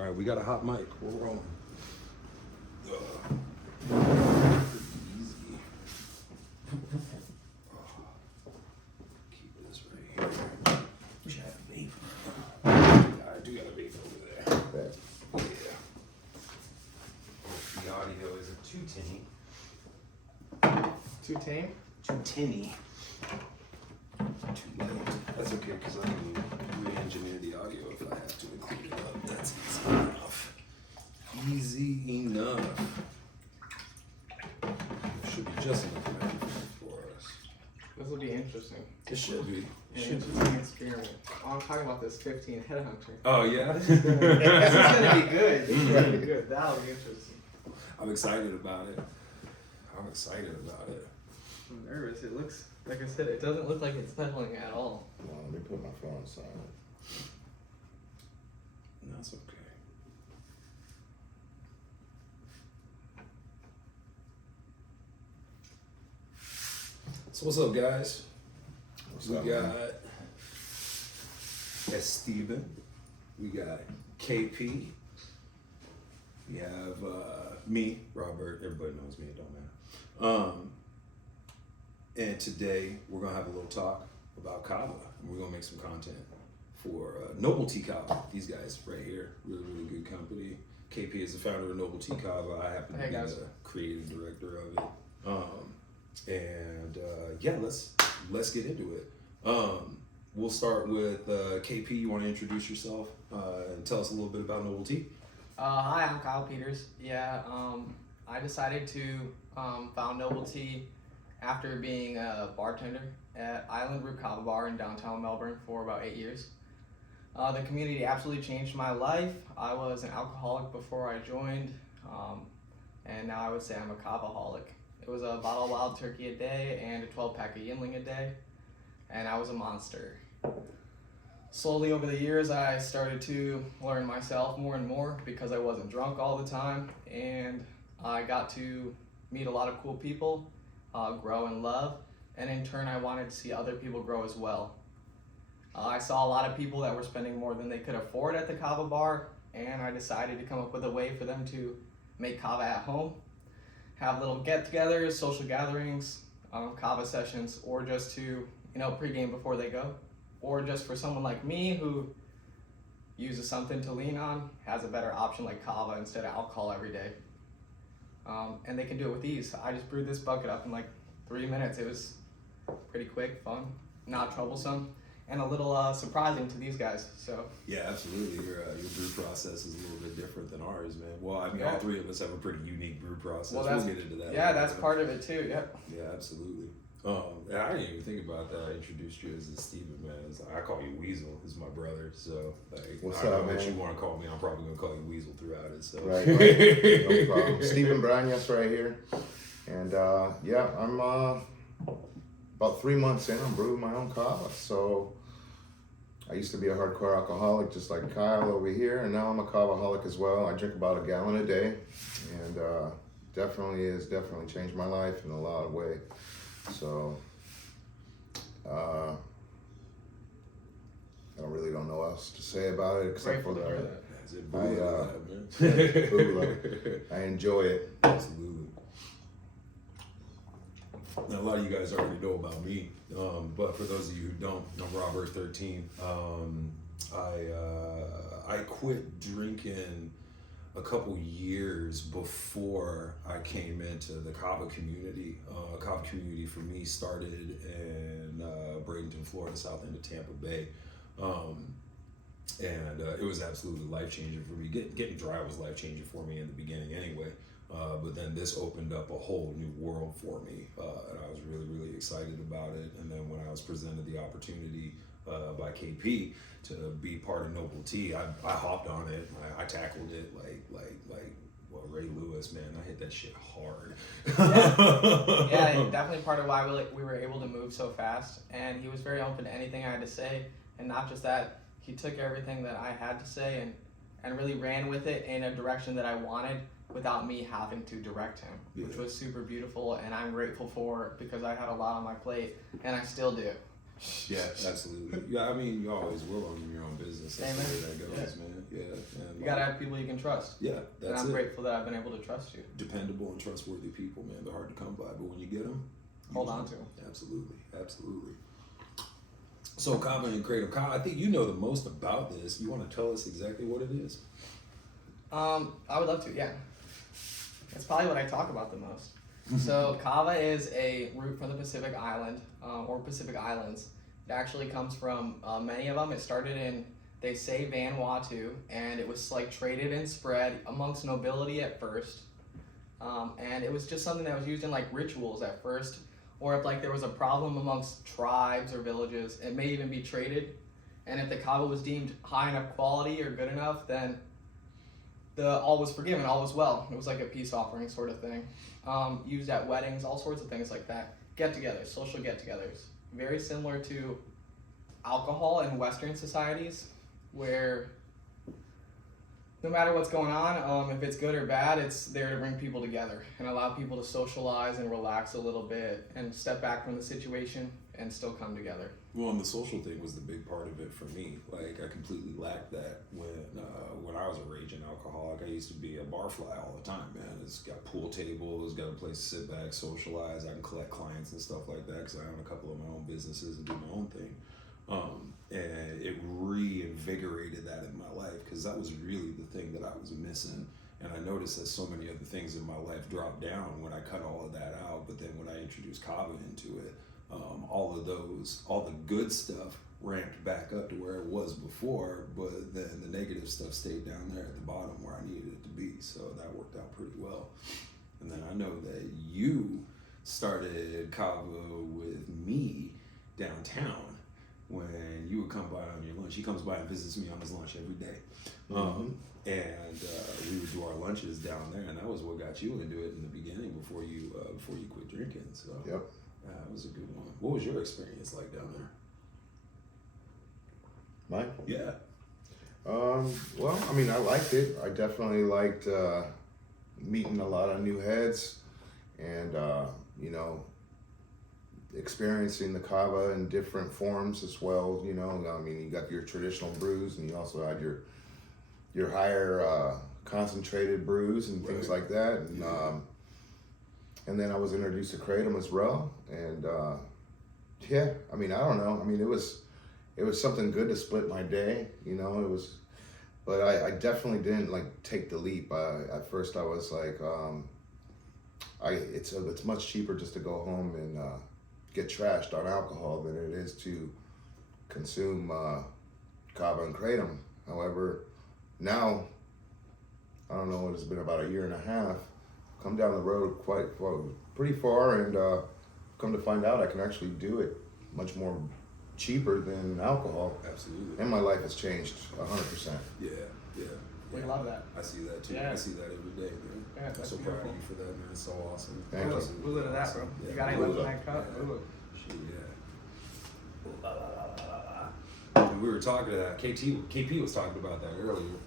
All right, we got a hot mic. We're rolling. Easy. Keep this right here. Wish I had a vape. I do got a vape over there. Yeah. The audio isn't too tinny. Too tame? Too tinny. Too light. That's okay, because I can re-engineer the audio if I have to include it up. That's easy enough. Easy enough. Should be just enough microphone for us. This will be interesting. It should be. An interesting experiment. Oh, I'm talking about this 15 headhunter. Oh, yeah? This is gonna be good. This is gonna be good. That'll be interesting. I'm excited about it. I'm excited about it. I'm nervous. It looks, like I said, it doesn't look like it's settling at all. No, let me put my phone on silent. That's okay. So what's up, guys? We got Estiben. We got KP. We have me, Rawburt. Everybody knows me. It don't matter. And today we're gonna have a little talk about Kava, and we're gonna make some content for Noble Tea Kava. These guys right here, really, really good company. KP is the founder of Noble Tea Kava. I happen to be the creative director of it. Yeah, let's get into it. We'll start with KP. You want to introduce yourself and tell us a little bit about Noble Tea? Hi, I'm Kyle Peters. Yeah, I decided to found Noble Tea after being a bartender at Island Brew Kava Bar in downtown Melbourne for about 8 years. The community absolutely changed my life. I was an alcoholic before I joined, and now I would say I'm a Kavaholic. It was a bottle of Wild Turkey a day and a 12-pack of Yingling a day, and I was a monster. Slowly over the years, I started to learn myself more and more because I wasn't drunk all the time, and I got to meet a lot of cool people, grow and love, and in turn I wanted to see other people grow as well. I saw a lot of people that were spending more than they could afford at the Kava bar, and I decided to come up with a way for them to make Kava at home, have little get-togethers, social gatherings, Kava sessions, or just to, pregame before they go, or just for someone like me who uses something to lean on, has a better option like Kava instead of alcohol every day. And they can do it with ease. I just brewed this bucket up in like 3 minutes. It was pretty quick, fun, not troublesome, and a little surprising to these guys. So yeah, absolutely. Your brew process is a little bit different than ours, man. Well, I mean, all three of us have a pretty unique brew process. Well, we'll get into that. Yeah, that's part of it too. Yep. Yeah, absolutely. I didn't even think about that. I introduced you as Estiben, man. I call you Weasel. This is my brother, so What's I up, know man? what you want to call me. I'm probably gonna call you Weasel throughout it. So Right. No problem. Estiben Brañas right here, and I'm about 3 months in. I'm brewing my own kava. So I used to be a hardcore alcoholic, just like Kyle over here, and now I'm a kavaholic as well. I drink about a gallon a day, and definitely changed my life in a lot of ways. So, I don't know what else to say about it except for that. I enjoy it. Absolutely. Now, a lot of you guys already know about me, but for those of you who don't, I'm Rawburt 13. I quit drinking a couple years before I came into the Kava community. Kava community for me started in Bradenton, Florida, south end of Tampa Bay. It was absolutely life-changing for me. Getting dry was life-changing for me in the beginning anyway. But then this opened up a whole new world for me, and I was really, really excited about it. And then when I was presented the opportunity by KP to be part of Noble Tea, I hopped on it. I tackled it like Ray Lewis, man. I hit that shit hard. Yeah, definitely part of why we were able to move so fast. And he was very open to anything I had to say, and not just that, he took everything that I had to say and really ran with it in a direction that I wanted, without me having to direct him, which was super beautiful, and I'm grateful for because I had a lot on my plate, and I still do. Yeah, absolutely. Yeah, I mean, you always will own your own business. That's the way that goes, man. Yeah, and You gotta have people you can trust. Yeah, And that's I'm it. grateful that I've been able to trust you. Dependable and trustworthy people, man. They're hard to come by, but when you get them, Hold on to them. Absolutely, absolutely. So Kava and Kratom, Kava, I think you know the most about this. You want to tell us exactly what it is? I would love to, yeah. That's probably what I talk about the most. So Kava is a root from the Pacific Island, or Pacific Islands. It actually comes from many of them. It started in, they say, Vanuatu, and it was like traded and spread amongst nobility at first. And it was just something that was used in like rituals at first, or if like there was a problem amongst tribes or villages, it may even be traded. And if the kava was deemed high enough quality or good enough, then all was forgiven, all was well. It was like a peace offering sort of thing. Used at weddings, all sorts of things like that. Get-togethers, social get-togethers. Very similar to alcohol in Western societies, where no matter what's going on, if it's good or bad, it's there to bring people together and allow people to socialize and relax a little bit and step back from the situation and still come together. Well, and the social thing was the big part of it for me. Like, I completely lacked that when I was a raging alcoholic. I used to be a bar fly all the time, man. It's got pool tables, got a place to sit back, socialize. I can collect clients and stuff like that because I own a couple of my own businesses and do my own thing. And it reinvigorated that in my life because that was really the thing that I was missing. And I noticed that so many other things in my life dropped down when I cut all of that out. But then when I introduced Kava into it, all the good stuff ramped back up to where it was before, but then the negative stuff stayed down there at the bottom where I needed it to be. So that worked out pretty well. And then I know that you started Kava with me downtown when you would come by on your lunch. He comes by and visits me on his lunch every day. And we would do our lunches down there, and that was what got you into it in the beginning before you quit drinking. So Yep. That was a good one. What was your experience like down there? Mine? Yeah. Well, I mean, I liked it. I definitely liked meeting a lot of new heads and, you know, experiencing the kava in different forms as well. You know, I mean, you got your traditional brews and you also had your higher concentrated brews and things like that. And, and then I was introduced to Kratom as well. And yeah, I mean, I don't know. I mean, it was something good to split my day, you know, but I definitely didn't like take the leap. At first I was like, it's much cheaper just to go home and get trashed on alcohol than it is to consume Kava and Kratom. However, now, I don't know, it's been about a year and a half, come down the road pretty far, and come to find out I can actually do it much more cheaper than alcohol. Absolutely. And my life has changed 100%. Yeah. We love that. I see that too. Yeah. I see that every day, man. Yeah, I'm that's so proud of beautiful. you for that, man. It's so awesome. Thank you. Ooh, look at that, bro. Yeah. You got any Ooh, left in look. that cup? Yeah. Ooh. Shit, yeah. We were talking to that. KP was talking about that earlier.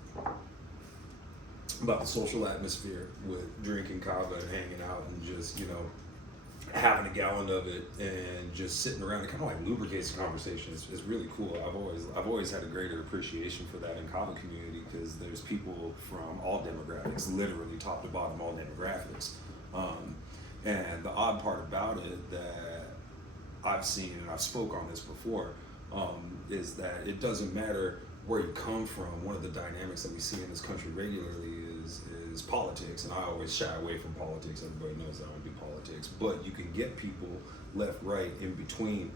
About the social atmosphere with drinking kava and hanging out and just, you know, having a gallon of it and just sitting around. It kind of like lubricates the conversation. It's really cool. I've always had a greater appreciation for that in kava community because there's people from all demographics, literally top to bottom, all demographics. And the odd part about it that I've seen, and I've spoke on this before, is that it doesn't matter where you come from. One of the dynamics that we see in this country regularly is politics, and I always shy away from politics. Everybody knows I don't do politics, but you can get people left, right, in between,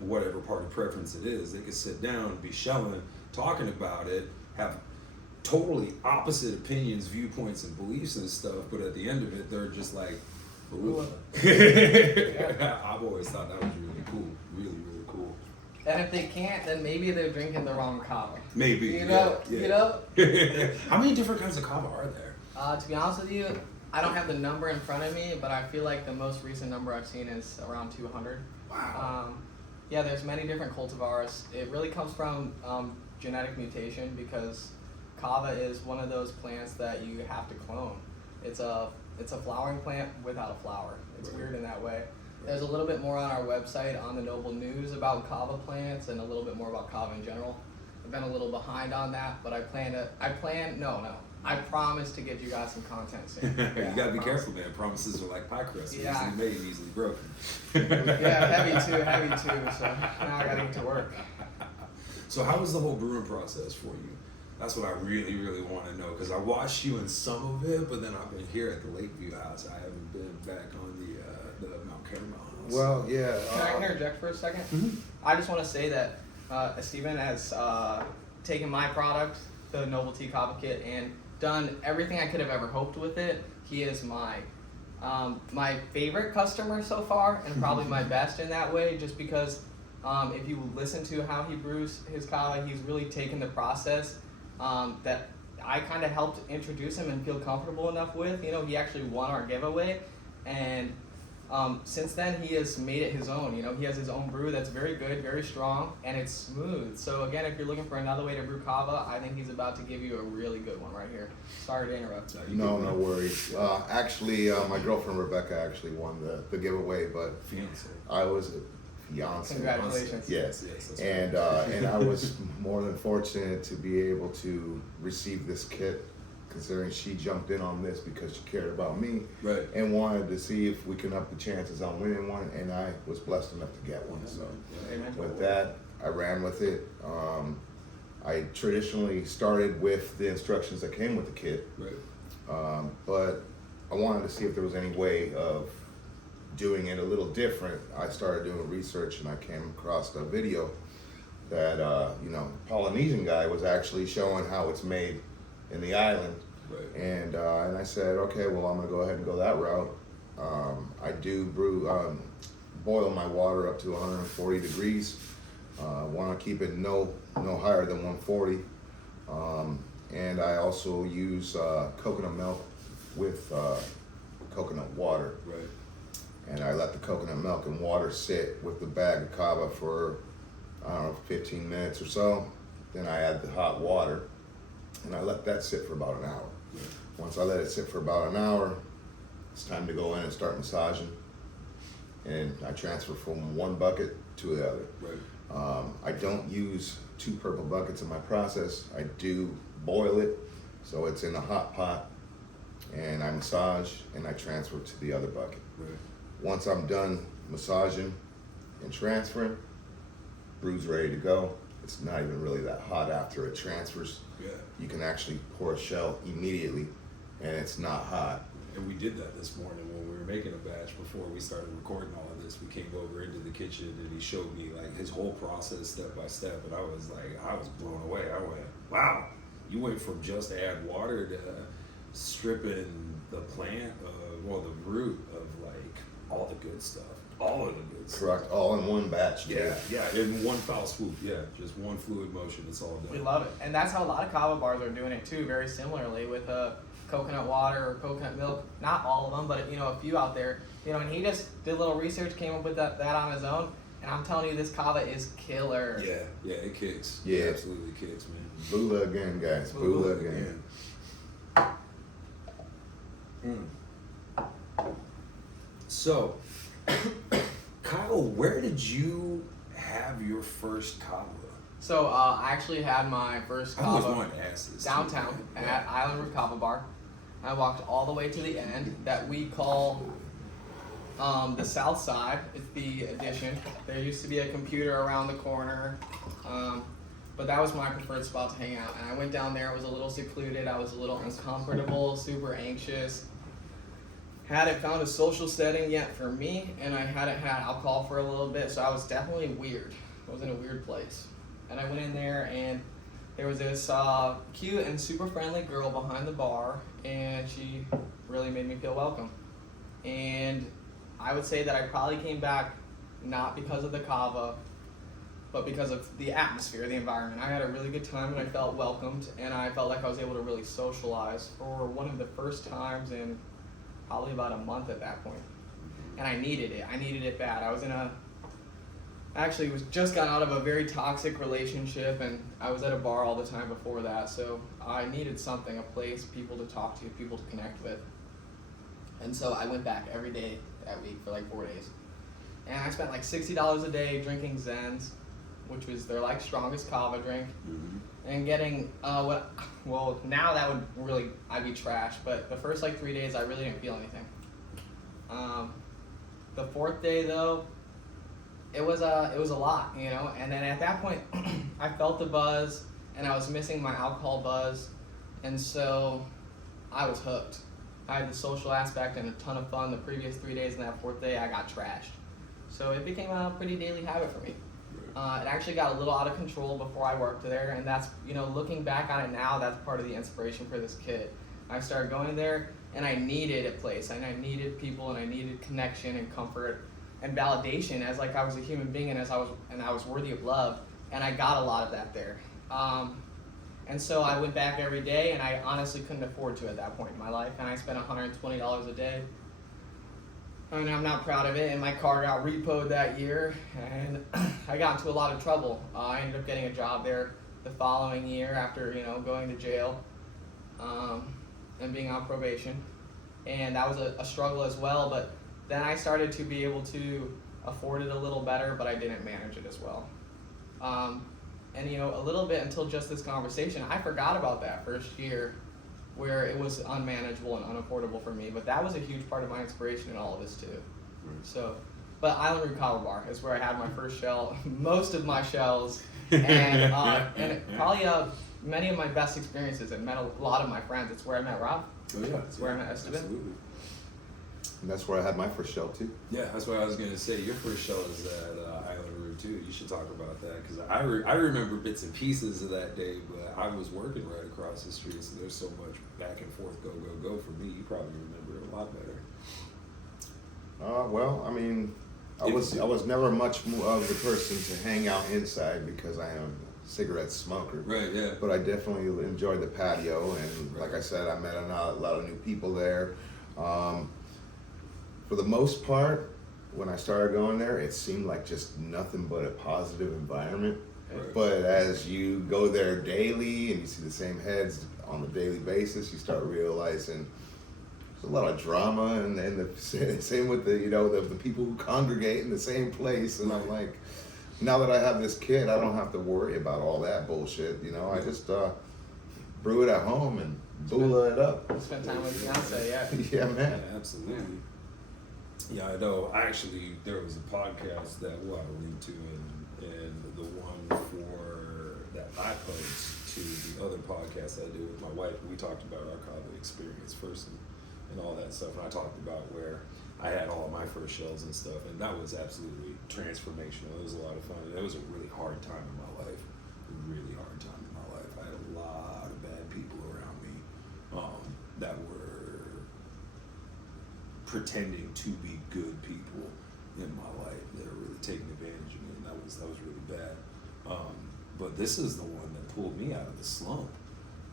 whatever party preference it is. They can sit down, be shelling, talking about it, have totally opposite opinions, viewpoints, and beliefs and stuff, but at the end of it, they're just like, ooh. I've always thought that was really cool, really cool. And if they can't, then maybe they're drinking the wrong kava. Maybe. You know. How many different kinds of kava are there? To be honest with you, I don't have the number in front of me, but I feel like the most recent number I've seen is around 200. Wow. Yeah, there's many different cultivars. It really comes from genetic mutation because kava is one of those plants that you have to clone. It's a flowering plant without a flower. It's weird in that way. There's a little bit more on our website on the Noble News about kava plants and a little bit more about kava in general. I've been a little behind on that, but I promise to get you guys some content soon. You gotta be careful, man. Promises are like pie crusts, Yeah. easily made, easily broken. Yeah, heavy too, so now I gotta get to work. So how was the whole brewing process for you? That's what I really, really want to know, because I watched you in some of it, but then I've been here at the Lakeview house. I haven't been back on the Mount Carmel house. Well, yeah. Can I interject for a second? Mhm. I just want to say that Estiben has taken my product, the Novelty Kava Kit, and done everything I could have ever hoped with it. He is my favorite customer so far, and probably my best in that way, just because if you listen to how he brews his kava, he's really taken the process that I kind of helped introduce him and feel comfortable enough with. You know, he actually won our giveaway, and since then he has made it his own. You know, he has his own brew that's very good, very strong, and it's smooth. So again, if you're looking for another way to brew kava, I think he's about to give you a really good one right here. Sorry to interrupt. No worries. Actually, my girlfriend Rebecca actually won the giveaway, but Fiance. I was a fiance. Congratulations. Yes, that's and and I was more than fortunate to be able to receive this kit, considering she jumped in on this because she cared about me, Right. and wanted to see if we can up the chances on winning one, and I was blessed enough to get one. So Amen. with that, I ran with it. I traditionally started with the instructions that came with the kit, Right. but I wanted to see if there was any way of doing it a little different. I started doing research, and I came across a video that Polynesian guy was actually showing how it's made in the island, Right. and I said, okay, well, I'm gonna go ahead and go that route. I do boil my water up to 140 degrees. Want to keep it no higher than 140, and I also use coconut milk with coconut water. Right. And I let the coconut milk and water sit with the bag of kava for, I don't know, 15 minutes or so. Then I add the hot water, and I let that sit for about an hour. Right. Once I let it sit for about an hour, it's time to go in and start massaging. And I transfer from one bucket to the other. Right. I don't use 2 purple buckets in my process. I do boil it, so it's in a hot pot, and I massage, and I transfer to the other bucket. Right. Once I'm done massaging and transferring, brew's ready to go. It's not even really that hot after it transfers. Yeah. You can actually pour a shell immediately, and it's not hot. And we did that this morning when we were making a batch before we started recording all of this. We came over into the kitchen and he showed me like his whole process step by step, and I was blown away. I went, wow, you went from just add water to stripping the plant, the root of like all the good stuff, all of the good stuff. Correct, all in one batch. Yeah, in one foul swoop. Yeah, just one fluid motion. It's all done. We love it, and that's how a lot of kava bars are doing it too. Very similarly with coconut water or coconut milk. Not all of them, but a few out there. And he just did a little research, came up with that on his own. And I'm telling you, this kava is killer. Yeah, it kicks. Yeah. It absolutely kicks, man. Bula again, guys. Bula again. So, Kyle, where did you have your first kava? So I actually had my first I always kava wanted to ask this. downtown at Island Root Kava Bar. I walked all the way to the end that we call the south side. It's the addition. There used to be a computer around the corner, but that was my preferred spot to hang out. And I went down there. It was a little secluded. I was a little uncomfortable, super anxious. Hadn't found a social setting yet for me, and I hadn't had alcohol for a little bit, so I was definitely weird. I was in a weird place. And I went in there, and there was this cute and super friendly girl behind the bar, and she really made me feel welcome. And I would say that I probably came back not because of the kava, but because of the atmosphere, the environment. I had a really good time, and I felt welcomed, and I felt like I was able to really socialize for one of the first times in probably about a month at that point. And I needed it. I needed it bad. I was just got out of a very toxic relationship, and I was at a bar all the time before that, so I needed something, a place, people to talk to, people to connect with. And so I went back every day that week for like 4 days. And I spent like $60 a day drinking Zens, which was their like strongest kava drink, Mm-hmm. and getting now that would really, I'd be trash, but the first like 3 days I really didn't feel anything. The fourth day though, it was a lot, you know, and then at that point I felt the buzz and I was missing my alcohol buzz, and so I was hooked. I had the social aspect and a ton of fun the previous 3 days, and that fourth day I got trashed. So it became a pretty daily habit for me. It actually got a little out of control before I worked there, and that's, you know, looking back on it now, that's part of the inspiration for this kid. I started going there, and I needed a place, and I needed people, and I needed connection and comfort and validation as like I was a human being, and I was worthy of love, and I got a lot of that there. And so I went back every day, and I honestly couldn't afford to at that point in my life, and I spent $120 a day. I mean, I'm not proud of it, and my car got repoed that year, and I got into a lot of trouble. I ended up getting a job there the following year after, you know, going to jail and being on probation, and that was a struggle as well, but then I started to be able to afford it a little better, but I didn't manage it as well. And, you know, a little bit until just this conversation, I forgot about that first year where it was unmanageable and unaffordable for me, but that was a huge part of my inspiration in all of this too. Right. So, but Island Root Kava Bar is where I had my first shell, most of my shells, and probably many of my best experiences, and met a lot of my friends. It's where I met Rob. Oh yeah, It's where I met Estiben. Absolutely. And that's where I had my first shell too. Yeah, that's what I was gonna say. Your first show is at Island Root too. You should talk about that because I remember bits and pieces of that day, but I was working right across the street, so there's so much back and forth, go for me. You probably remember it a lot better. Well, I mean, I was never much of the person to hang out inside because I am a cigarette smoker. Right. Yeah. But I definitely enjoyed the patio, and like I said, I met a lot of new people there. For the most part, when I started going there, it seemed like just nothing but a positive environment. Right. But as you go there daily and you see the same heads on a daily basis, you start realizing there's a lot of drama, and the same with the people who congregate in the same place. And I'm like, now that I have this kid, I don't have to worry about all that bullshit. You know, I just brew it at home and boola it up. Spend time with Beyonce, yeah. Yeah, man. Yeah, absolutely. Yeah, I know. There was a podcast that we'll have a link to, and the one for that I post to the other podcast I do with my wife. We talked about our Kava experience first and all that stuff. And I talked about where I had all my first shells and stuff, and that was absolutely transformational. It was a lot of fun. It was a really hard time in my life. A really hard time in my life. I had a lot of bad people around me that were pretending to be good people in my life that are really taking advantage of me, and that was really bad. But this is the one that pulled me out of the slump.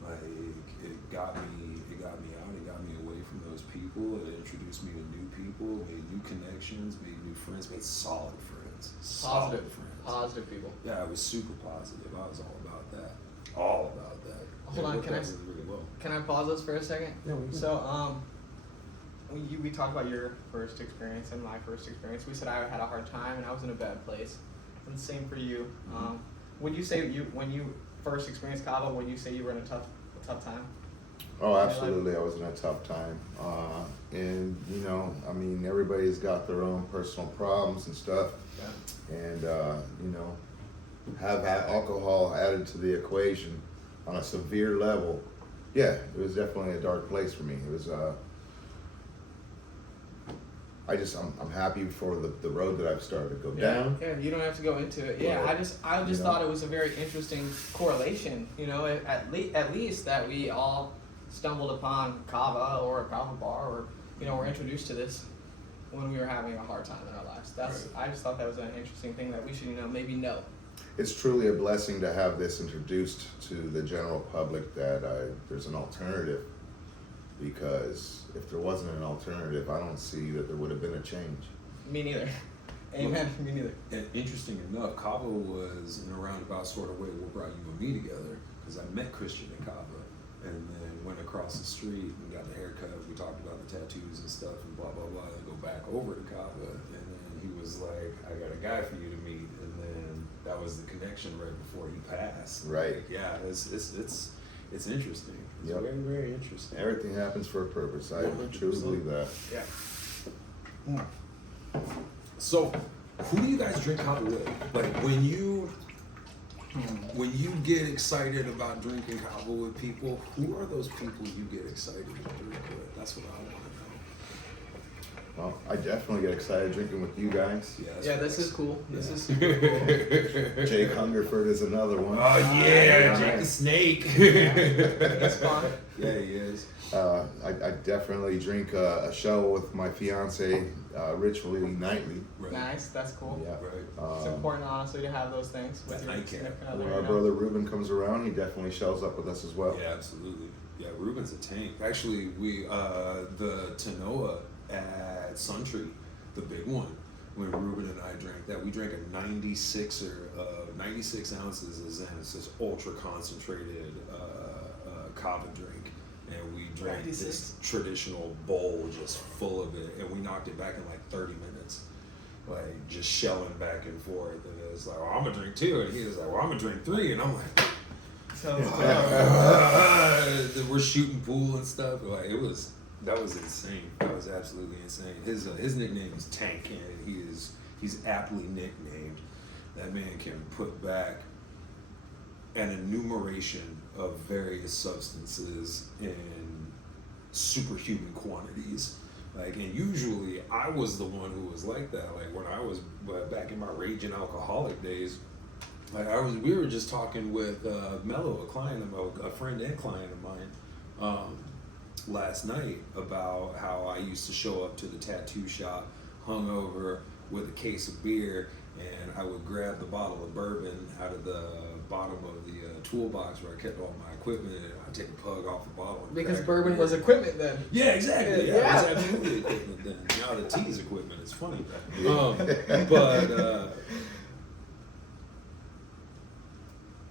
Like it got me out, it got me away from those people, it introduced me to new people, made new connections, made new friends, made solid friends. Solid friends. Positive people. Yeah, I was super positive. I was all about that. All about that. Hold on, It worked out really well. Can I pause this for a second? Yeah, we can. So, we talked about your first experience and my first experience. We said I had a hard time and I was in a bad place. And the same for you. Would you say when you first experienced Kava, would you say you were in a tough time? Oh, absolutely. I was in a tough time. And, you know, I mean, everybody's got their own personal problems and stuff. Yeah. And, you know, have alcohol added to the equation on a severe level. Yeah, it was definitely a dark place for me. It was, I'm happy for the road that I've started to go down. Yeah, you don't have to go into it. Yeah, Right. I just thought it was a very interesting correlation. You know, at least that we all stumbled upon Kava or a Kava bar, or you know, were introduced to this when we were having a hard time in our lives. I just thought that was an interesting thing that we should maybe know. It's truly a blessing to have this introduced to the general public that there's an alternative. Because if there wasn't an alternative, I don't see that there would have been a change. Me neither. Amen. Me neither. And interesting enough, Kava was in a roundabout sort of way what brought you and me together, because I met Christian in Kava and then went across the street and got the haircut. We talked about the tattoos and stuff and blah, blah, blah, and go back over to Kava. And then he was like, I got a guy for you to meet. And then that was the connection right before he passed. Right. Like, yeah, it's interesting. It's Yep. very, very interesting. Everything happens for a purpose. I truly 100%. believe that. Yeah. So, who do you guys drink Kava with? Like when you get excited about drinking Kava with people, who are those people you get excited to drink with? That's what I want to know. Well, I definitely get excited drinking with you guys. Yeah, this is cool. Yeah. This is super cool. Jake Hungerford is another one. Oh yeah, Jake Jake the Snake. It's fun. Yeah, he is. I definitely drink a show with my fiance ritually nightly. Right. Nice, that's cool. Yeah. Right. It's important, honestly, to have those things with That your nightcap. significant other, When you our know? brother Ruben comes around, he definitely shows up with us as well. Yeah, absolutely. Yeah, Ruben's a tank. Actually, we the Tanoa at Suntree, the big one, when Ruben and I drank that, we drank a 96 ounces of Zen. It's this ultra concentrated Kava drink, and we drank 96? this traditional bowl just full of it, and we knocked it back in like 30 minutes. Like just shelling back and forth, and it was like, well, I'm gonna drink 2, and he was like, well, I'm gonna drink 3, and I'm like, So, we're shooting pool and stuff. Like that was insane. That was absolutely insane. His nickname is Tank, and he's aptly nicknamed. That man can put back an enumeration of various substances in superhuman quantities. Like, and usually I was the one who was like that. Like when I was back in my raging alcoholic days, like we were just talking with Mello, a friend and client of mine, last night about how I used to show up to the tattoo shop hungover with a case of beer, and I would grab the bottle of bourbon out of the bottom of the toolbox where I kept all my equipment, and I'd take a pug off the bottle. And because crack bourbon beer. was equipment then. Yeah, exactly. Yeah, Yeah. it was absolutely equipment then. Now the tea is equipment. It's funny.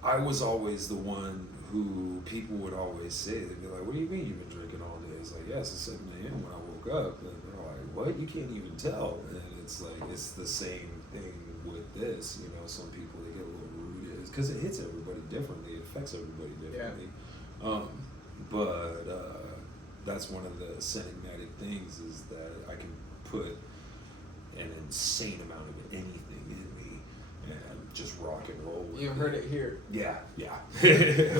I was always the one who people would always say, they'd be like, what do you mean you've been drinking all day? It's like, yeah, it's 7 a.m. when I woke up. And they're like, what? You can't even tell. And it's like, it's the same thing with this. You know, some people, they get a little rude. Because it hits everybody differently. It affects everybody differently. Yeah. That's one of the enigmatic things is that I can put an insane amount of anything in me and just rock and roll with You heard it here. Yeah.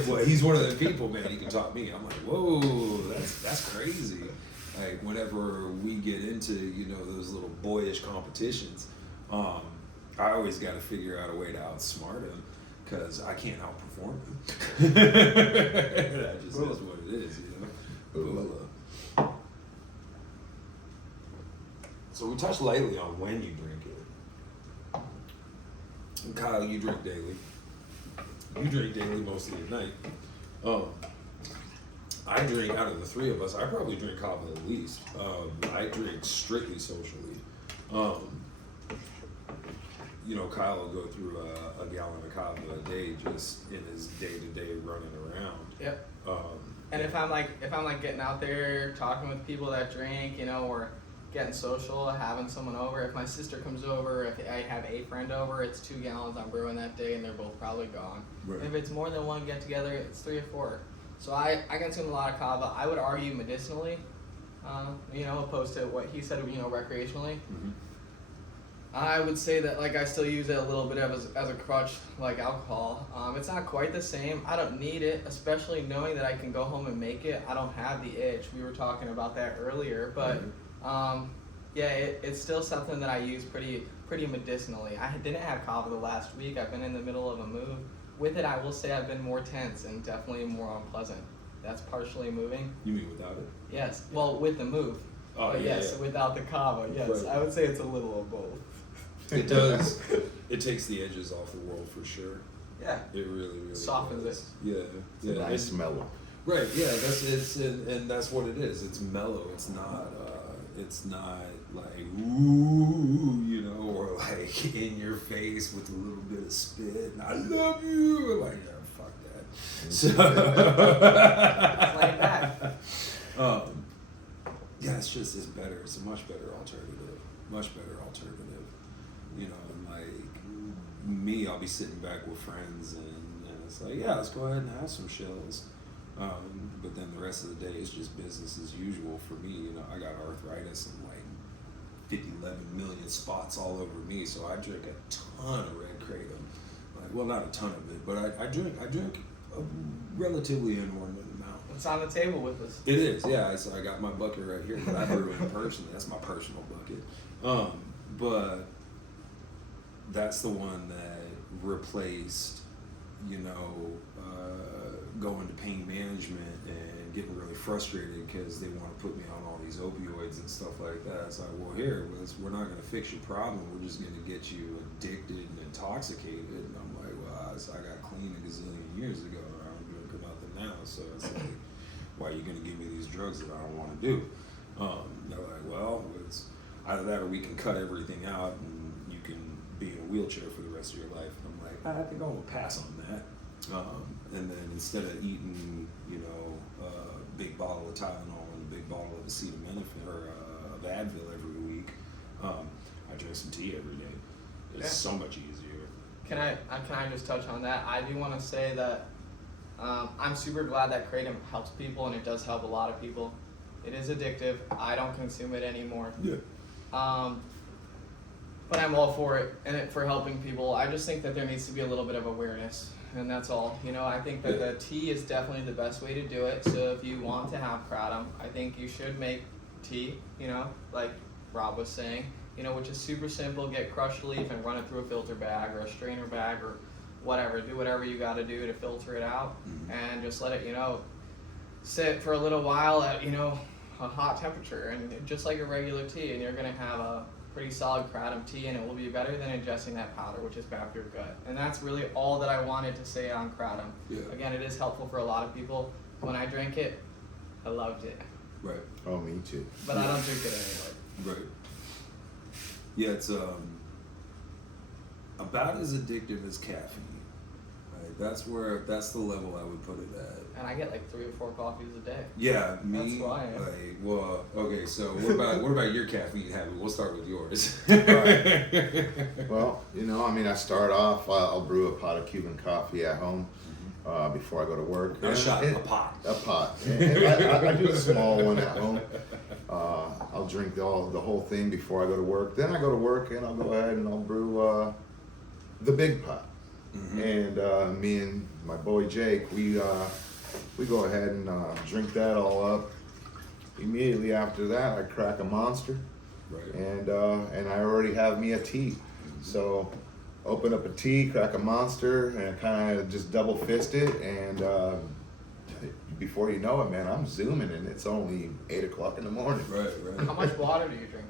Well, he's one of the people, man. He can talk me. I'm like, whoa, that's crazy. Like whenever we get into those little boyish competitions, I always got to figure out a way to outsmart him because I can't outperform him. That just is what it is, So we touched lightly on when you drink it. And Kyle, you drink daily. You drink daily most of the night. I drink, out of the three of us, I probably drink Kava the least. I drink strictly socially. Kyle will go through a gallon of Kava a day just in his day-to-day running around. Yep. And if I'm getting out there talking with people that drink, or getting social, having someone over. If my sister comes over, if I have a friend over, it's 2 gallons I'm brewing that day, and they're both probably gone. Right. If it's more than one get together, it's 3 or 4. So I consume a lot of Kava. I would argue medicinally, opposed to what he said, recreationally. Mm-hmm. I would say that I still use it a little bit as a crutch, like alcohol. It's not quite the same. I don't need it, especially knowing that I can go home and make it. I don't have the itch. We were talking about that earlier, but it's still something that I use pretty medicinally. I didn't have Kava the last week. I've been in the middle of a move. With it, I will say I've been more tense and definitely more unpleasant. That's partially moving. You mean without it? Yes. Well, with the move. Oh, but yes, without the Kava, yes. Right. I would say it's a little of both. It does. It takes the edges off the world for sure. Yeah. It really softens does. it. Yeah. It's a nice mellow. Right. Yeah. And that's what it is. It's mellow. It's not like ooh, or like in your face with a little bit of spit. And I love you. Like, yeah, fuck that. So, Like that. Yeah, it's better. It's a much better alternative. you know, and like me, I'll be sitting back with friends and it's like, yeah, let's go ahead and have some shells. But then the rest of the day is just business as usual for me. You know, I got arthritis and like 11 million spots all over me, so I drink a ton of red kratom. Like, well, not a ton of it, but I drink a relatively inordinate amount. It's on the table with us. It is, yeah. So I got my bucket right here that I brew in person. That's my personal bucket. But that's the one that replaced, you know, going to pain management and getting really frustrated because they want to put me on all these opioids and stuff like that. It's like, well, we're not going to fix your problem. We're just going to get you addicted and intoxicated. And I'm like, well, I got clean a gazillion years ago. I don't drink or nothing now. So it's like, why are you going to give me these drugs that I don't want to do? They're like, well, it's either that or we can cut everything out and you can be in a wheelchair for the rest of your life. And I'm like, I think I'm going to pass on that. And then instead of eating, you know, a big bottle of Tylenol and a big bottle of acetaminophen or of Advil every week, I drink some tea every day. It's so much easier. Can I just touch on that? I do want to say that I'm super glad that kratom helps people, and it does help a lot of people. It is addictive. I don't consume it anymore. Yeah. But I'm all for it and for helping people. I just think that there needs to be a little bit of awareness, and that's all. You know, I think that the tea is definitely the best way to do it. So if you want to have kratom, I think you should make tea, you know, like Rob was saying, you know, which is super simple. Get crushed leaf and run it through a filter bag or a strainer bag or whatever. Do whatever you got to do to filter it out, and just let it, you know, sit for a little while at, you know, a hot temperature, and just like a regular tea, and you're going to have a pretty solid kratom tea, and it will be better than ingesting that powder, which is bad for your gut. And that's really all that I wanted to say on kratom. Yeah. Again, it is helpful for a lot of people. When I drank it, I loved it. Right. Oh, me too. But I don't drink it anymore. Right. Yeah, it's about as addictive as caffeine. Right? That's the level I would put it at. And I get like 3 or 4 coffees a day. Yeah, me. That's why. Like, well, okay. So what about your caffeine habit? We'll start with yours. Right. Well, you know, I mean, I start off. I'll brew a pot of Cuban coffee at home before I go to work. A shot, a pot. A pot. And I do a small one at home. I'll drink the whole thing before I go to work. Then I go to work and I'll go ahead and I'll brew the big pot. And me and my boy Jake, we go ahead and drink that all up. Immediately after that, I crack a Monster, Right. and I already have me a tea. So open up a tea, crack a Monster, and kind of just double fist it, and before you know it, man, I'm zooming, and it's only 8 o'clock in the morning. Right. How much water do you drink?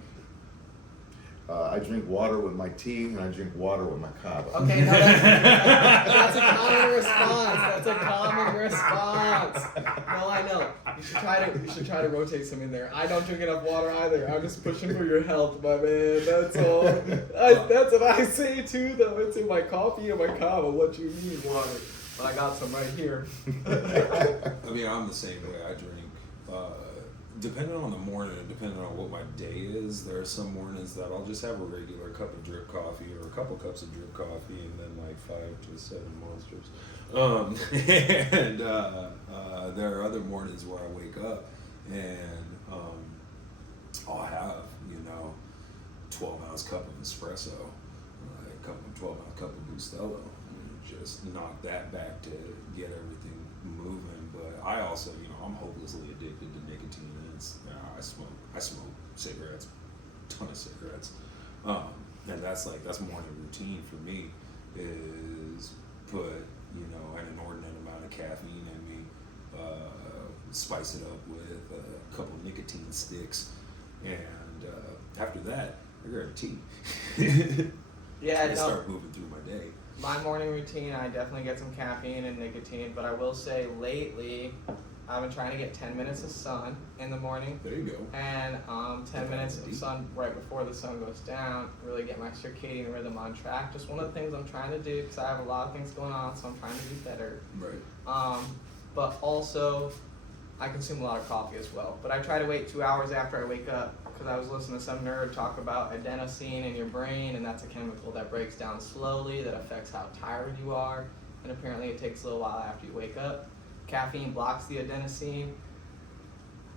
I drink water with my tea, and I drink water with my Kava. Okay, no, that's a common response. That's a common response. No, I know. You should try to rotate some in there. I don't drink enough water either. I'm just pushing for your health, my man. That's all. That's what I say too, though. It's in my coffee and my Kava. What you mean, water? But I got some right here. I mean, I'm the same way. I drink. Depending on the morning and depending on what my day is, there are some mornings that I'll just have a regular cup of drip coffee or a couple cups of drip coffee and then like 5 to 7 Monsters. And there are other mornings where I wake up and I'll have, 12-ounce cup of espresso, a 12-ounce cup of Bustelo, and just knock that back to get everything moving. But I also, I'm hopelessly addicted to nicotine. I smoke cigarettes, ton of cigarettes, and that's morning routine for me. Is put an inordinate amount of caffeine in me, spice it up with a couple of nicotine sticks, and after that I grab tea. Yeah, and start moving through my day. My morning routine, I definitely get some caffeine and nicotine, but I will say lately, I've been trying to get 10 minutes of sun in the morning. There you go. And 10 minutes of sun right before the sun goes down, really get my circadian rhythm on track. Just one of the things I'm trying to do, because I have a lot of things going on, so I'm trying to do better. Right. But also, I consume a lot of coffee as well. But I try to wait 2 hours after I wake up because I was listening to some nerd talk about adenosine in your brain, and that's a chemical that breaks down slowly that affects how tired you are. And apparently it takes a little while after you wake up. Caffeine blocks the adenosine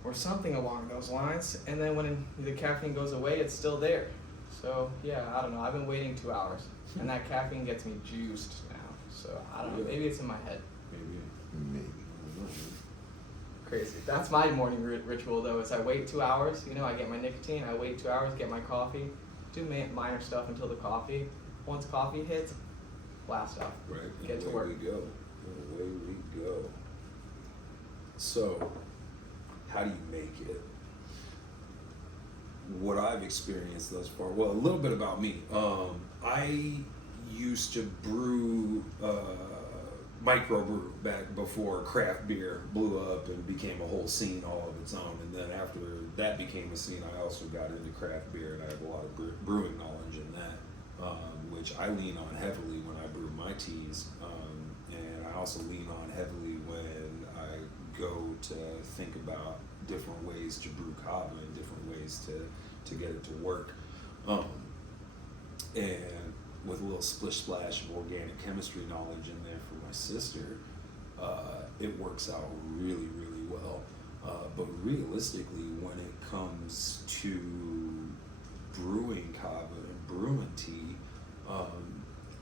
or something along those lines. And then when the caffeine goes away, it's still there. So yeah, I don't know. I've been waiting 2 hours, and that caffeine gets me juiced now. So I don't know. Maybe it's in my head. Maybe. Crazy. That's my morning ritual though. Is I wait 2 hours. You know, I get my nicotine. I wait 2 hours, get my coffee, do minor stuff until the coffee. Once coffee hits, blast off. Right. Get to work. Away we go. Away we go. So, how do you make it? What I've experienced thus far, well, a little bit about me. I used to brew microbrew back before craft beer blew up and became a whole scene all of its own. And then after that became a scene, I also got into craft beer, and I have a lot of brewing knowledge in that, which I lean on heavily when I brew my teas. And I also lean on heavily when I go to think about different ways to brew kava and different ways to get it to work. And with a little splish splash of organic chemistry knowledge in there for my sister, it works out really, really well. But realistically, when it comes to brewing kava and brewing tea,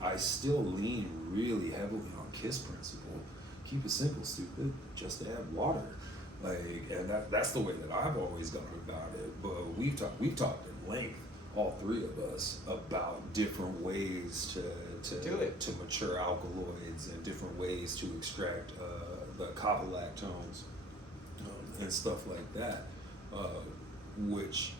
I still lean really heavily on KISS principle. Keep it simple, stupid. Just add water. And that's the way that I've always gone about it. But we've talked at length, all three of us, about different ways to Do it. to mature alkaloids and different ways to extract the kava lactones and stuff like that, which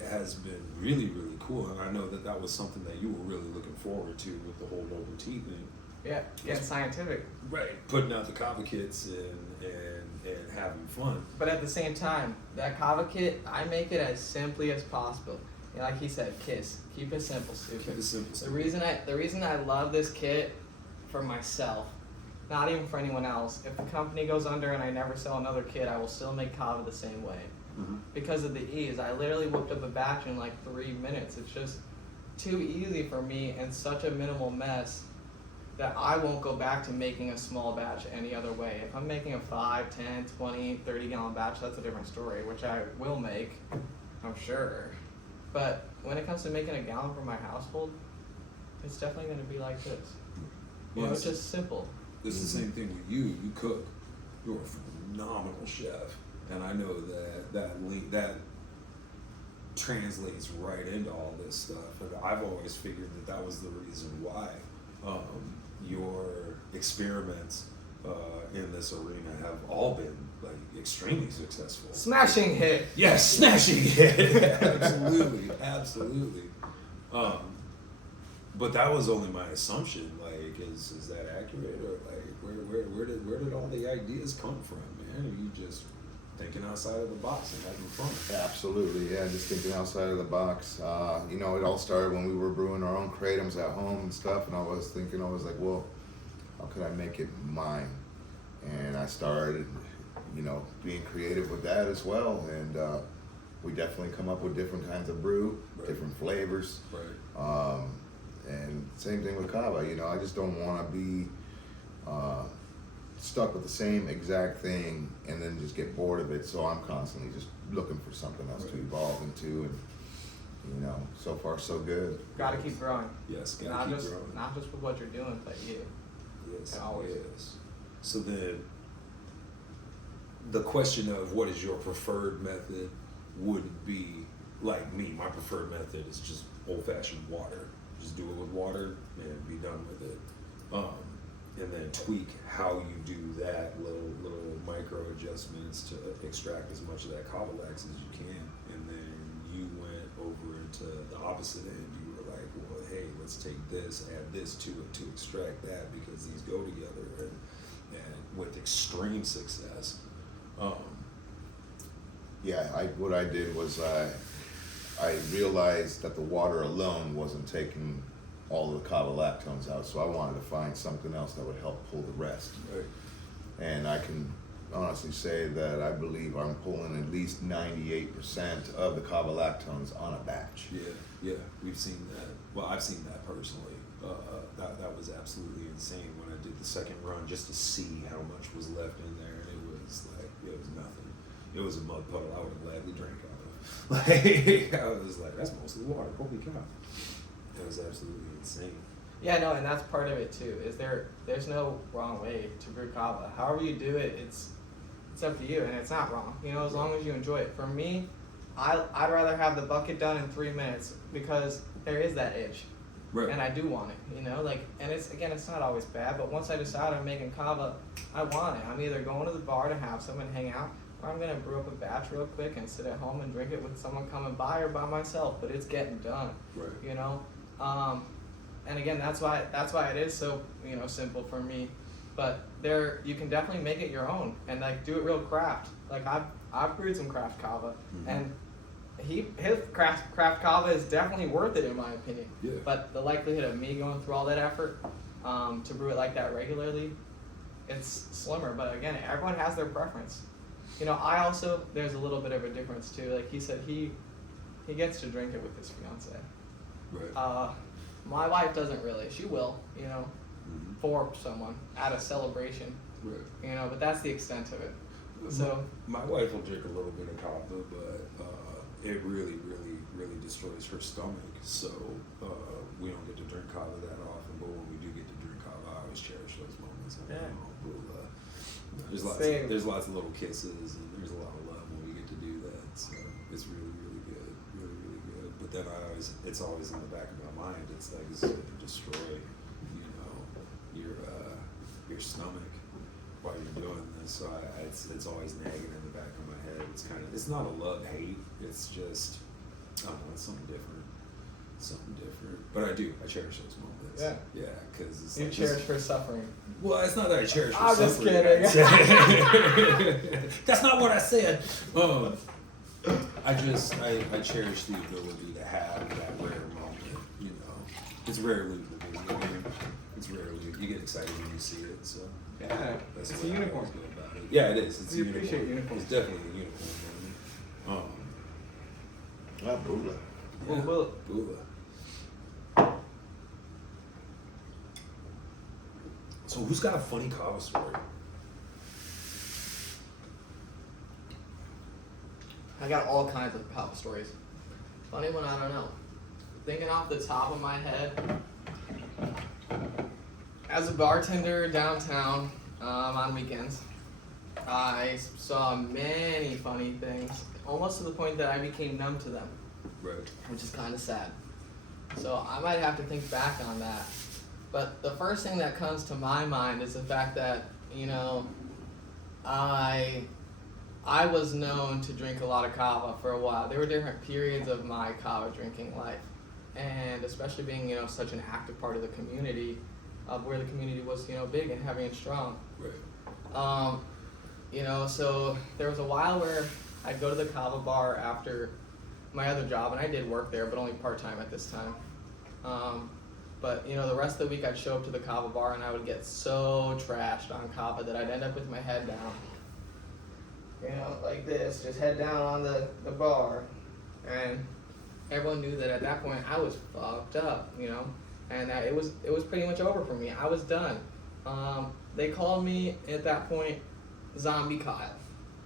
has been really, really cool. And I know that was something that you were really looking forward to with the whole Rawburt tea thing. Yeah, getting scientific. Right, putting out the kava kits and having fun. But at the same time, that kava kit, I make it as simply as possible. You know, like he said, KISS. Keep it simple, stupid. Keep it simple, The stupid. reason I love this kit for myself, not even for anyone else. If the company goes under and I never sell another kit, I will still make kava the same way. Mm-hmm. Because of the ease. I literally whipped up a batch in like 3 minutes. It's just too easy for me and such a minimal mess that I won't go back to making a small batch any other way. If I'm making a 5, 10, 20, 30 gallon batch, that's a different story, which I will make, I'm sure. But when it comes to making a gallon for my household, it's definitely going to be like this. You know, it's just simple. It's the same thing with you. You cook. You're a phenomenal chef, and I know that translates right into all this stuff. And I've always figured that was the reason why your experiments in this arena have all been like extremely successful. Smashing hit. Yes, smashing hit. Absolutely. But that was only my assumption. Like, is that accurate, or like where did all the ideas come from, man? Are you just thinking outside of the box and having fun? Absolutely, yeah, just thinking outside of the box. You know, it all started when we were brewing our own kratom's at home and stuff, and I was like, well, how could I make it mine? And I started, you know, being creative with that as well, and we definitely come up with different kinds of brew, Right. different flavors. Right. And same thing with kava, you know, I just don't want to be stuck with the same exact thing and then just get bored of it, so I'm constantly just looking for something else to evolve into, and you know, so far so good. Gotta keep growing. Yes, Not gotta keep just growing. not just with what you're doing, but you. Yes, Always. yes. So then, the question of what is your preferred method would be, like me, my preferred method is just old-fashioned water. Just do it with water and be done with it. And then tweak how you do that, little micro adjustments to extract as much of that kava lax as you can. And then you went over into the opposite end. You were like, well, hey, let's take this, add this to it to extract that, because these go together, and with extreme success. Yeah, what I did was I realized that the water alone wasn't taking all of the kava lactones out, so I wanted to find something else that would help pull the rest. Right. And I can honestly say that I believe I'm pulling at least 98% of the Kava lactones on a batch. Yeah, we've seen that. Well, I've seen that personally. That was absolutely insane when I did the second run just to see how much was left in there, and it was like it was nothing. It was a mud puddle I would have gladly drank out of. Like I was like, that's mostly water. Holy cow! It was absolutely insane. Yeah, no, and that's part of it too. Is there's no wrong way to brew kava. However you do it, it's up to you, and it's not wrong. You know, as long as you enjoy it. For me, I'd rather have the bucket done in 3 minutes because there is that itch. Right. And I do want it, you know, like, and it's not always bad, but once I decide I'm making kava, I want it. I'm either going to the bar to have someone hang out, or I'm gonna brew up a batch real quick and sit at home and drink it with someone coming by or by myself. But it's getting done, Right. you know. And again, that's why it is so, you know, simple for me. But you can definitely make it your own and like do it real craft. Like I've brewed some craft kava, and his craft kava is definitely worth it in my opinion. Yeah. But the likelihood of me going through all that effort to brew it like that regularly, it's slimmer. But again, everyone has their preference. You know, there's a little bit of a difference too. Like he said, he gets to drink it with his fiance. Right. My wife doesn't really. She will, you know, for someone at a celebration. Right. You know, but that's the extent of it. So my wife will drink a little bit of kava, but it really destroys her stomach. So we don't get to drink kava that often. But when we do get to drink kava, I always cherish those moments. And, Yeah. There's lots of little kisses, and there's a lot of love when we get to do that. So it's really good, really good. But then it's always in the back of my mind. It's like it's going to destroy, you know, your stomach while you're doing this. So it's always nagging in the back of my head. It's not a love hate. It's just I don't know. It's something different. But I cherish those moments. Yeah, because it's you like cherish her suffering. Well, it's not that I cherish her I'm just suffering. kidding. That's not what I said. I cherish the ability to have that rare moment. You know, it's rarely it's rarely you get excited when you see it. So Yeah, that's it's what a I unicorn. always feel about it. Yeah, it is. It's We a unicorn. appreciate unicorns. It's definitely a unicorn. Bula. Well, Bula. So who's got a funny kava story? I got all kinds of kava stories. Funny one, I don't know. Thinking off the top of my head, as a bartender downtown on weekends, I saw many funny things, almost to the point that I became numb to them, Right. which is kind of sad. So I might have to think back on that. But the first thing that comes to my mind is the fact that, you know, I was known to drink a lot of kava for a while. There were different periods of my kava drinking life. And especially being, you know, such an active part of the community, where the community was, you know, big and heavy and strong. Right. You know, so there was a while where I'd go to the kava bar after my other job, and I did work there, but only part-time at this time. But, you know, the rest of the week I'd show up to the kava bar and I would get so trashed on kava that I'd end up with my head down. You know, like this, just head down on the bar. And everyone knew that at that point I was fucked up, you know, and that it was pretty much over for me. I was done. They called me at that point Zombie Kyle.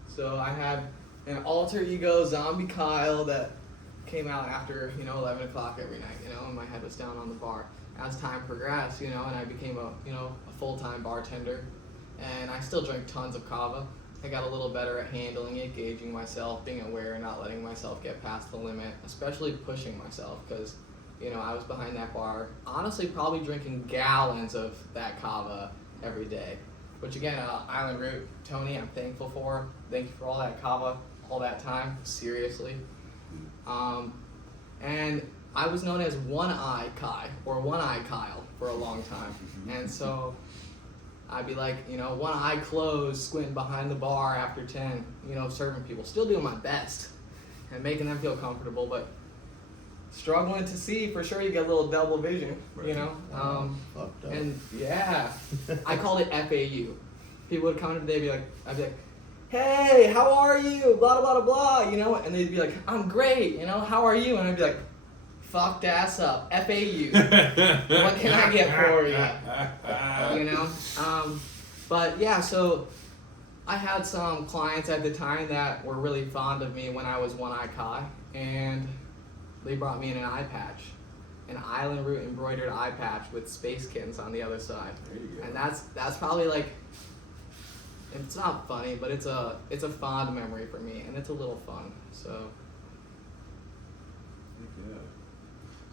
So I had an alter ego Zombie Kyle that came out after, you know, 11 o'clock every night, you know, and my head was down on the bar. As time progressed, you know, and I became a full-time bartender, and I still drank tons of kava. I got a little better at handling it, gauging myself, being aware, not letting myself get past the limit, especially pushing myself, because, you know, I was behind that bar, honestly probably drinking gallons of that kava every day, which again, Island Root, Tony, I'm thankful for. Thank you for all that kava, all that time, seriously. And I was known as One-Eye Kai, or One-Eye Kyle, for a long time. And so I'd be like, you know, one eye closed, squinting behind the bar after 10, you know, serving people. Still doing my best and making them feel comfortable, but struggling to see. For sure you get a little double vision, you know. Fucked up. And yeah, I called it FAU. People would come in today and I'd be like, hey, how are you? Blah, blah, blah, blah, you know? And they'd be like, I'm great, you know? How are you? And I'd be like, fucked ass up. FAU. What can I get for you? You know? But yeah, so I had some clients at the time that were really fond of me when I was one-eye Kai, and they brought me in an eye patch. An Island Root embroidered eye patch with space kittens on the other side. There you go. And that's probably like, it's not funny, but it's a fond memory for me, and it's a little fun. So Yeah.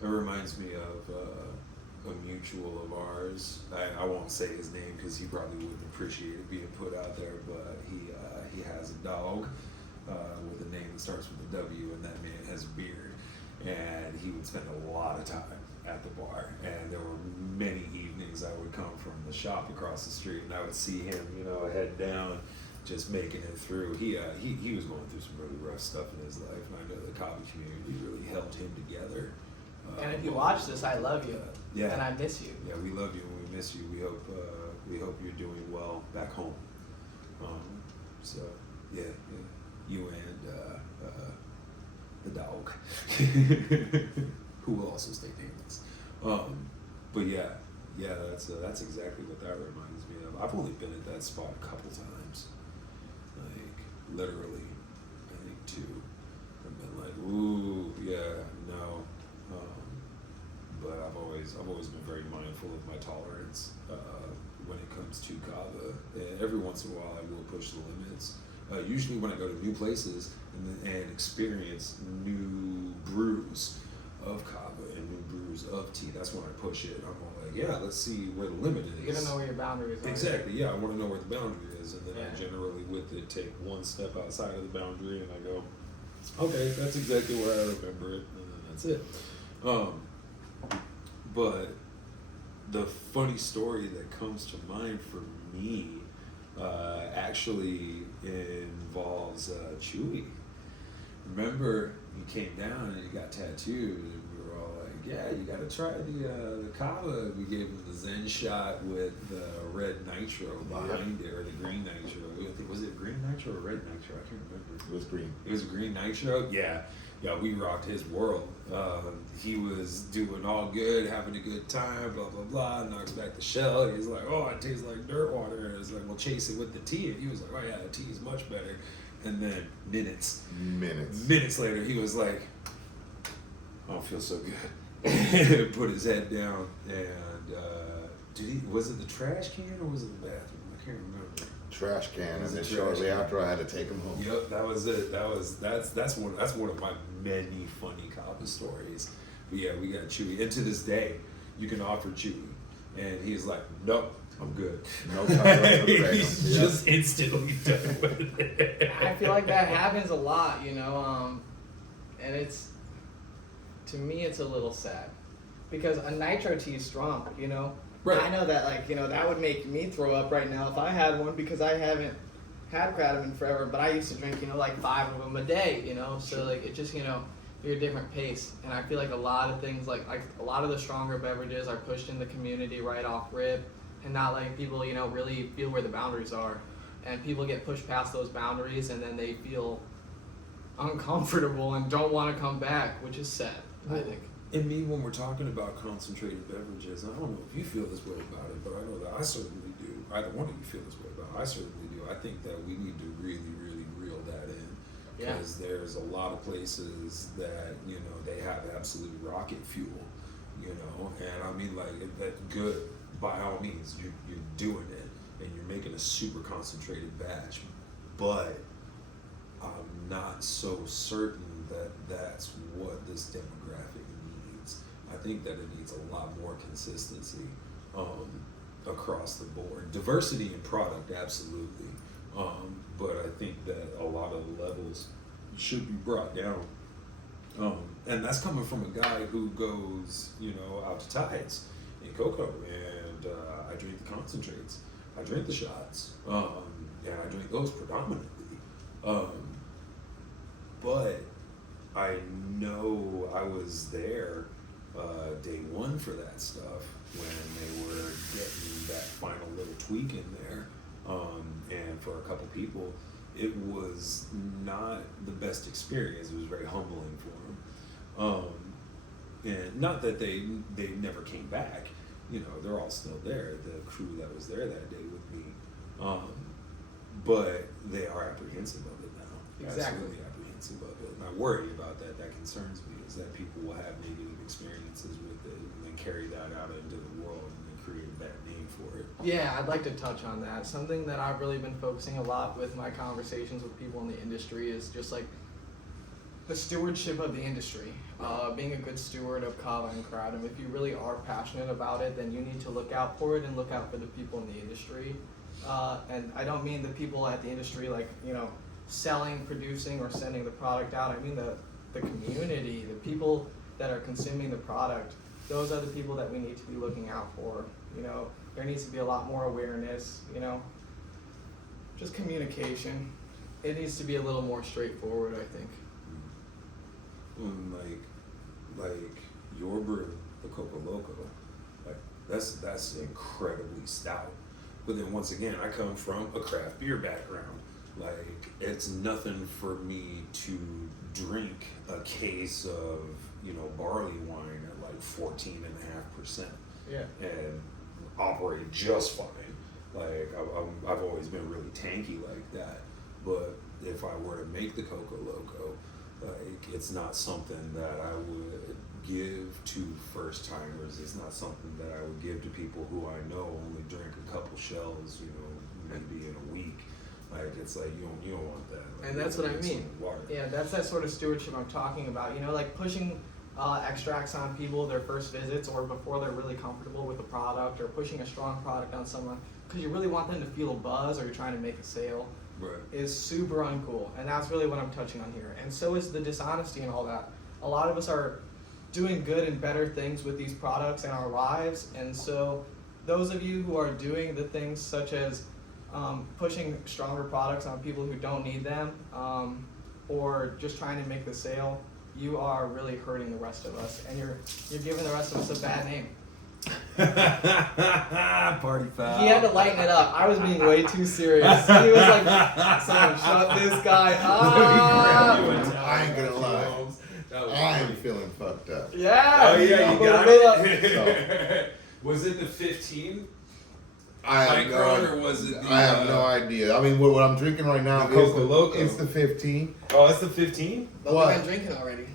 It reminds me of a mutual of ours. I won't say his name because he probably wouldn't appreciate it being put out there, but he has a dog with a name that starts with a W, and that man has a beard. And he would spend a lot of time at the bar, and there were many evenings I would come from the shop across the street, and I would see him, you know, head down, just making it through. He was going through some really rough stuff in his life, and I know the Kava community really held him together. and if you watch this, I love you. Yeah. And I miss you. Yeah, we love you and we miss you. We hope you're doing well back home. So yeah, you and the dog, who will also stay nameless. But yeah, that's exactly what that reminds me of. I've only been at that spot a couple times, like literally, I think 2. I've been like, ooh, yeah, no. But I've always been very mindful of my tolerance when it comes to Kava. And every once in a while, I will push the limits. Usually, when I go to new places and experience new brews of Kava and new brews of tea, that's when I push it. I'm all like, yeah, let's see where the limit is. You gotta know where your boundaries are. Exactly. Yeah, I want to know where the boundary is, and then Yeah. I generally, with it, take one step outside of the boundary, and I go, okay, that's exactly where I remember it, and then that's it. But the funny story that comes to mind for me actually involves Chewy. Remember, you came down and you got tattooed, and we were all like, yeah, you got to try the Kava. We gave him the Zen shot with the red nitro behind it, or the green nitro. Was it green nitro or red nitro? I can't remember. It was green. It was green nitro? Yeah, we rocked his world. He was doing all good, having a good time, blah, blah, blah, knocks back the shell. He's like, oh, it tastes like dirt water. And it's like, well, chase it with the tea. And he was like, oh, yeah, the tea is much better. And then minutes later, he was like, I don't feel so good. Put his head down, and was it the trash can or was it the bathroom? I can't remember. Trash can, and Was then it trash shortly can? after I had to take him home. Yep, that was it. That's one of my many funny Kava stories. But yeah, we got Chewy, and to this day, you can offer Chewy, and he's like, nope, I'm good. No Kava. He's just instantly done with it. I feel like that happens a lot, you know, and it's, to me, it's a little sad, because a nitro tea is strong, you know. Right. I know that, like, you know, that would make me throw up right now if I had one, because I haven't had kratom in forever, but I used to drink, you know, like 5 of them a day, you know, so like it just, you know, you're a different pace, and I feel like a lot of things, like a lot of the stronger beverages are pushed in the community right off rip, and not letting people, you know, really feel where the boundaries are, and people get pushed past those boundaries, and then they feel uncomfortable and don't want to come back, which is sad, I think. And me, when we're talking about concentrated beverages, I don't know if you feel this way about it, but I know that I certainly do. Either one of you feel this way about it. I certainly do. I think that we need to really, really reel that in. Yeah. Because there's a lot of places that, you know, they have absolute rocket fuel, you know, and I mean, like, that's good. By all means, you're doing it, and you're making a super concentrated batch, but I'm not so certain that that's what this demographic needs. I think that it needs a lot more consistency across the board. Diversity in product, absolutely, but I think that a lot of the levels should be brought down. And that's coming from a guy who goes, you know, out to Tides in cocoa, and I drink the concentrates, I drink the shots, and I drink those predominantly. But I know I was there day one for that stuff when they were getting that final little tweak in there. And for a couple people, it was not the best experience. It was very humbling for them. And not that they never came back. You know, they're all still there, the crew that was there that day with me. But they are apprehensive of it now. Exactly. Absolutely apprehensive of it. And I worry about that. That concerns me, is that people will have negative experiences with it and then carry that out into the world and then create a bad name for it. Yeah, I'd like to touch on that. Something that I've really been focusing a lot with my conversations with people in the industry is just like the stewardship of the industry. Being a good steward of Kava and Kratom. If you really are passionate about it, then you need to look out for it and look out for the people in the industry. And I don't mean the people at the industry like, you know, selling, producing, or sending the product out. I mean the community, the people that are consuming the product. Those are the people that we need to be looking out for. You know, there needs to be a lot more awareness, you know, just communication. It needs to be a little more straightforward, I think. Like your brew, the Coco Loco, like that's incredibly stout. But then once again, I come from a craft beer background. Like, it's nothing for me to drink a case of, you know, barley wine at like 14.5%. Yeah. And operate just fine. Like, I've always been really tanky like that. But if I were to make the Coco Loco, like, it's not something that I would give to first timers. It's not something that I would give to people who I know only drink a couple shells, you know, maybe in a week. Like, it's like, you don't want that. Like, And that's what I mean. Water. Yeah, that's that sort of stewardship I'm talking about. You know, like pushing extracts on people their first visits or before they're really comfortable with the product, or pushing a strong product on someone because you really want them to feel a buzz or you're trying to make a sale. Right. Is super uncool, and that's really what I'm touching on here. And so is the dishonesty and all that. A lot of us are doing good and better things with these products in our lives, and so those of you who are doing the things such as pushing stronger products on people who don't need them, or just trying to make the sale, you are really hurting the rest of us, and you're giving the rest of us a bad name. Party foul. He had to lighten it up. I was being way too serious. He was like, "Someone shut this guy up." I ain't gonna lie. I am feeling fucked up. Yeah. Oh yeah, you got it. Was it the 15? I have Micron, or was it the, I have no idea. I mean, what I'm drinking right now the Coco is Loco. It's the 15. Oh, it's the 15? But What? we've been drinking already.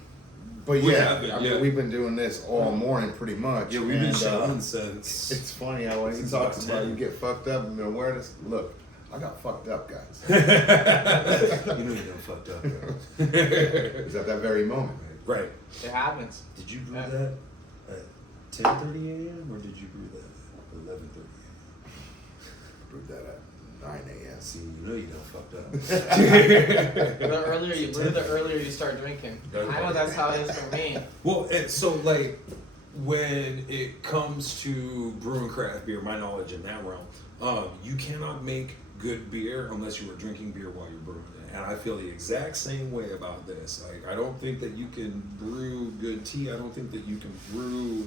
But We yeah, have been, I mean, yeah. we've been doing this all morning pretty much. Yeah, we've been and, chilling since. It's funny how when he Since talks about about 10. you get fucked up and awareness. Look, I got fucked up, guys. You know you done fucked up. It's at that very moment. Right. It happens. Did you brew that at 10:30 a.m. or did you brew that at 11:30 a.m.? Brewed that at 9 a.m. See, you know you done fucked up. The earlier you brew, the earlier you start drinking. I know that's how it is for me. Well, and so like when it comes to brewing craft beer, my knowledge in that realm, you cannot make good beer unless you are drinking beer while you're brewing it. And I feel the exact same way about this. Like, I don't think that you can brew good tea. I don't think that you can brew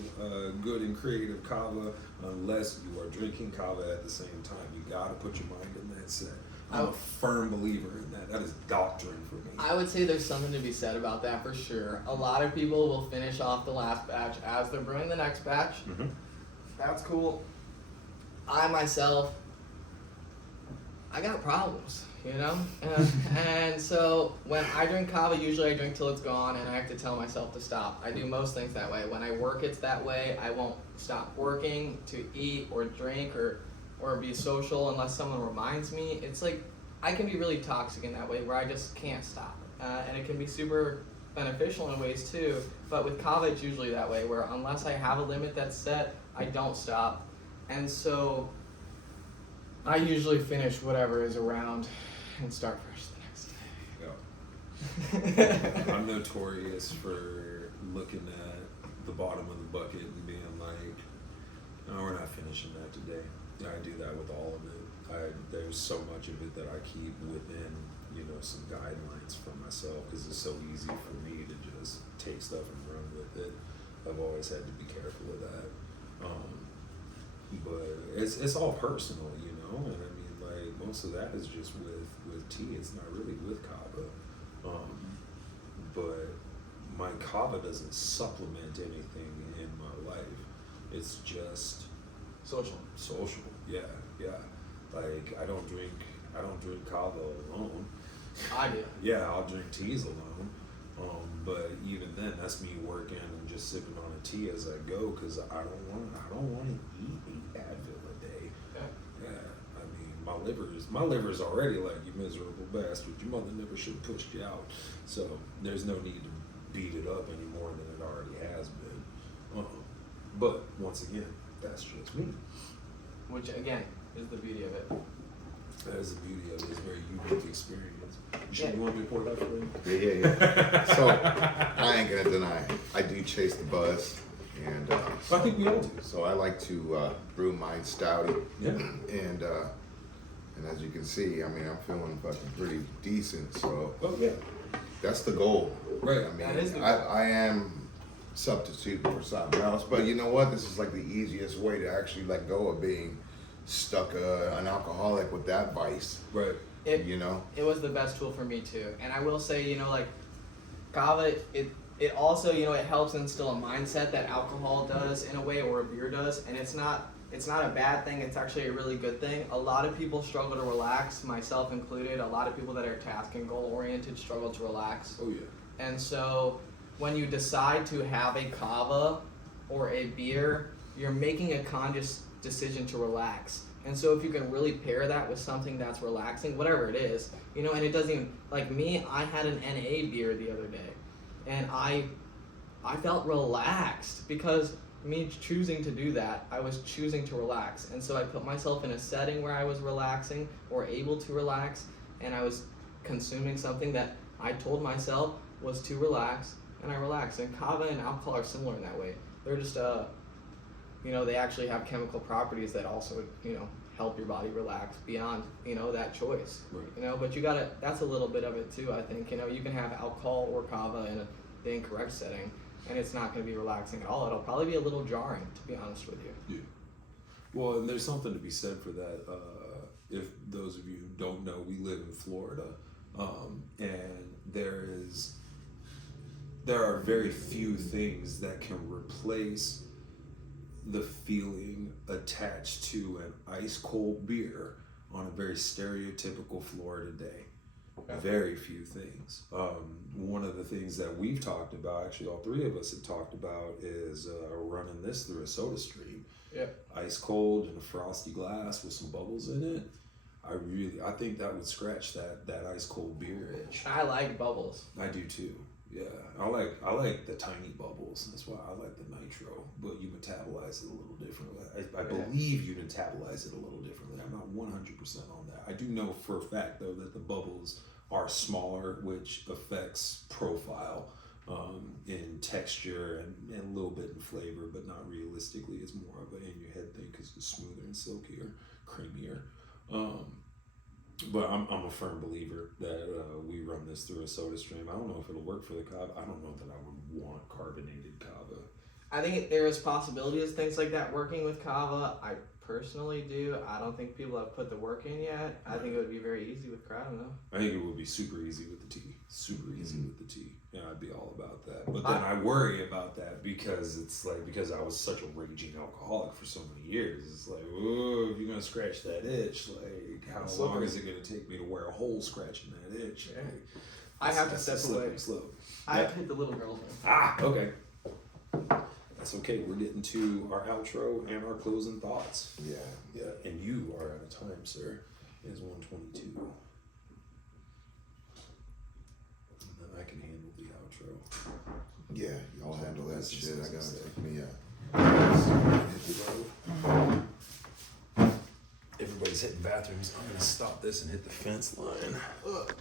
good and creative kava unless you are drinking kava at the same time. You gotta put your mind in that set. I'm a firm believer in that. That is doctrine for me. I would say there's something to be said about that for sure. A lot of people will finish off the last batch as they're brewing the next batch. Mm-hmm. That's cool. I myself, I got problems, you know? And so when I drink kava, usually I drink till it's gone and I have to tell myself to stop. I do most things that way. When I work, it's that way. I won't stop working to eat or drink or be social unless someone reminds me. It's like, I can be really toxic in that way where I just can't stop. And it can be super beneficial in ways too. But with kava, it's usually that way where unless I have a limit that's set, I don't stop. And so I usually finish whatever is around and start fresh the next day. Yeah. I'm notorious for looking at the bottom of the bucket and being like, no, we're not finishing that today. I do that with all of it. There's so much of it that I keep within, you know, some guidelines for myself because it's so easy for me to just take stuff and run with it. I've always had to be careful of that. But it's all personal, you know, and I mean, like, most of that is just with tea. It's not really with Kava. But my Kava doesn't supplement anything in my life. It's just Social. social. Yeah. Like I don't drink Kava alone. I do. Yeah, I'll drink teas alone. But even then, that's me working and just sipping on a tea as I go because I don't want to eat Advil a day. Yeah. I mean, my liver's already like, you miserable bastard. Your mother never should have pushed you out. So there's no need to beat it up any more than it already has been. But once again, that's just me. Which again is the beauty of it. That is the beauty of it. It's a very unique experience. You want me to pour it out for you? Yeah. So I ain't gonna deny it. I do chase the buzz, and I think we all do. so I like to brew mine stouty. Yeah. And as you can see, I mean, I'm feeling fucking pretty decent. So Oh yeah. that's the goal. Right. I mean, That is the goal. I am substituting for something else, but you know what? This is like the easiest way to actually let go of being stuck an alcoholic with that vice. Right. You know. It was the best tool for me too. And I will say, like Kava, it also, it helps instill a mindset that alcohol does in a way, or a beer does, and it's not a bad thing. It's actually a really good thing. A lot of people struggle to relax, myself included. A lot of people that are task and goal oriented struggle to relax. Oh yeah. And so when you decide to have a Kava or a beer, you're making a conscious decision to relax. And so if you can really pair that with something that's relaxing, whatever it is, and it doesn't even, like me, I had an NA beer the other day, and I felt relaxed because me choosing to do that, I was choosing to relax. And so I put myself in a setting where I was relaxing or able to relax, and I was consuming something that I told myself was to relax, and I relaxed. And Kava and alcohol are similar in that way. They're just they actually have chemical properties that also, help your body relax beyond, that choice. Right. But that's a little bit of it too, I think. You can have alcohol or Kava in the incorrect setting, and it's not going to be relaxing at all. It'll probably be a little jarring, to be honest with you. Yeah. Well, and there's something to be said for that. If those of you who don't know, we live in Florida, and there are very few things that can replace the feeling attached to an ice cold beer on a very stereotypical Florida day. Okay. Very few things. One of the things that we've talked about, actually all three of us have talked about, is running this through a soda stream. Yep. Ice cold in a frosty glass with some bubbles in it. I think that would scratch that ice cold beer itch. I like bubbles. I do too. Yeah, I like the tiny bubbles. That's why I like the nitro. But you metabolize it a little differently. I believe you metabolize it a little differently. I'm not 100% on that. I do know for a fact though that the bubbles are smaller, which affects profile in texture and a little bit in flavor, but not realistically. It's more of an in your head thing because it's smoother and silkier, creamier. But I'm a firm believer that we run this through a soda stream. I don't know if it'll work for the Kava. I don't know that I would want carbonated Kava. I think there is possibilities of things like that working with Kava. I personally do. I don't think people have put the work in yet. I think it would be very easy with Kratom though. I think it would be super easy with the tea. Super easy with the tea. Yeah, I'd be all about that. But then I worry about that because because I was such a raging alcoholic for so many years. It's like, oh, if you're gonna scratch that itch, like how long is it gonna take me to wear a hole scratching that itch? Yeah. Like, I have to that's step a slippery away. slope. I have to hit the little girls now. Okay. That's okay. We're getting to our outro and our closing thoughts. Yeah. And you are out of time, sir. It is 1:22. And then I can handle the outro. Yeah, y'all handle that shit. I gotta take me Everybody's hitting bathrooms. I'm gonna stop this and hit the fence line.